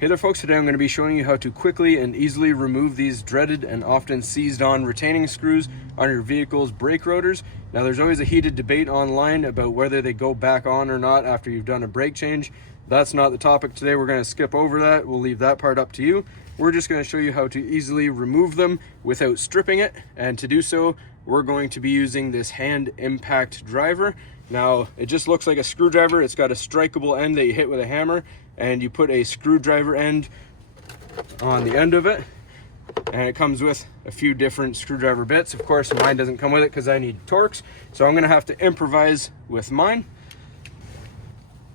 Hey there folks, today I'm going to be showing you how to quickly and easily remove these dreaded and often seized on retaining screws on your vehicle's brake rotors. Now there's always a heated debate online about whether they go back on or not after you've done a brake change. That's not the topic today. We're going to skip over that. We'll leave that part up to you. We're just going to show you how to easily remove them without stripping it, and to do so we're going to be using this hand impact driver. Now it just looks like a screwdriver. It's got a strikeable end that you hit with a hammer, and you put a screwdriver end on the end of it, and it comes with a few different screwdriver bits. Of course mine doesn't come with it because I need Torx, so I'm gonna have to improvise with mine.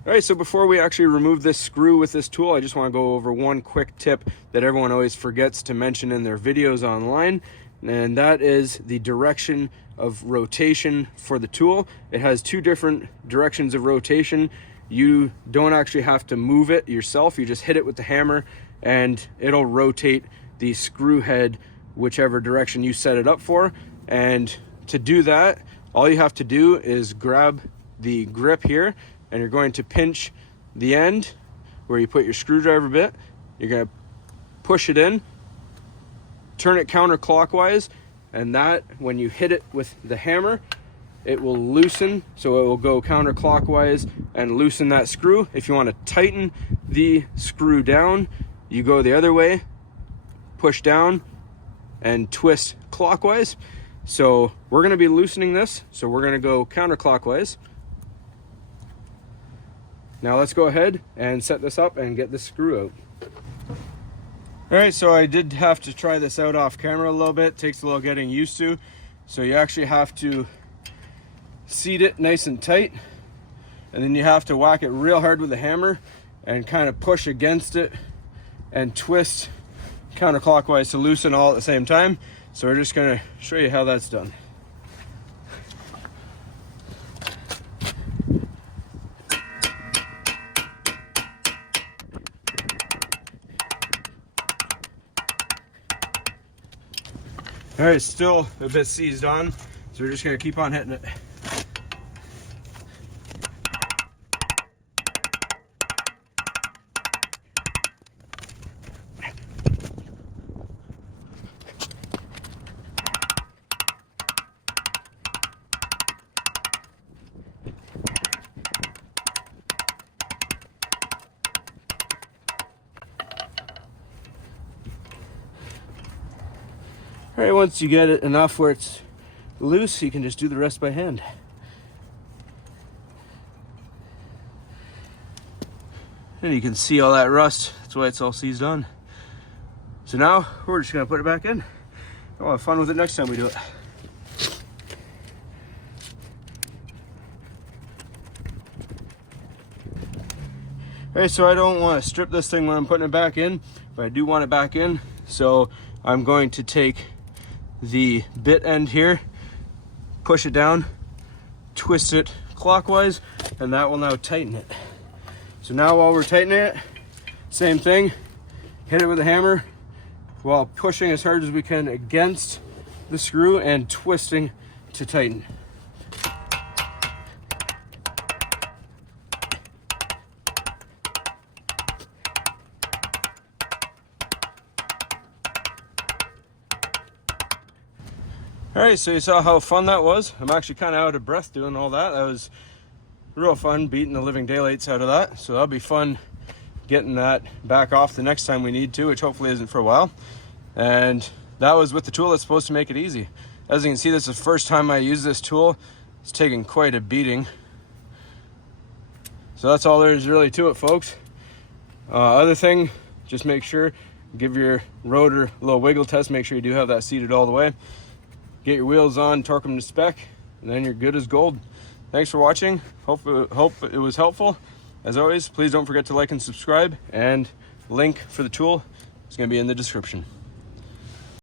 All right, so before we actually remove this screw with this tool, I just want to go over one quick tip that everyone always forgets to mention in their videos online, and that is the direction of rotation for the tool. It has two different directions of rotation. You don't actually have to move it yourself. You just hit it with the hammer and it'll rotate the screw head whichever direction you set it up for. And to do that, all you have to do is grab the grip here, and you're going to pinch the end where you put your screwdriver bit. You're going to push it in, turn it counterclockwise, and that, when you hit it with the hammer, it will loosen, so it will go counterclockwise and loosen that screw. If you want to tighten the screw down, you go the other way, push down and twist clockwise. So we're going to be loosening this, so we're going to go counterclockwise. Now let's go ahead and set this up and get this screw out. All right, so I did have to try this out off camera a little bit. It takes a little getting used to. So you actually have to seat it nice and tight, and then you have to whack it real hard with the hammer and kind of push against it and twist counterclockwise to loosen all at the same time. So we're just going to show you how that's done. All right, still a bit seized on, so we're just going to keep on hitting it. All right, once you get it enough where it's loose, you can just do the rest by hand. And you can see all that rust. That's why it's all seized on. So now we're just gonna put it back in. We'll have fun with it next time we do it. All right, so I don't want to strip this thing when I'm putting it back in, but I do want it back in. So I'm going to take the bit end here, push it down, twist it clockwise, and that will now tighten it. So now while we're tightening it, same thing, hit it with a hammer while pushing as hard as we can against the screw and twisting to tighten. All right, so you saw how fun that was. I'm actually kind of out of breath doing all that. That was real fun, beating the living daylights out of that. So that'll be fun getting that back off the next time we need to, which hopefully isn't for a while. And that was with the tool that's supposed to make it easy. As you can see, this is the first time I use this tool. It's taken quite a beating. So that's all there is really to it, folks. Other thing, just make sure, give your rotor a little wiggle test. Make sure you do have that seated all the way. Get your wheels on, torque them to spec, and then you're good as gold. Thanks for watching. Hope it was helpful. As always, please don't forget to like and subscribe, and link for the tool is going to be in the description.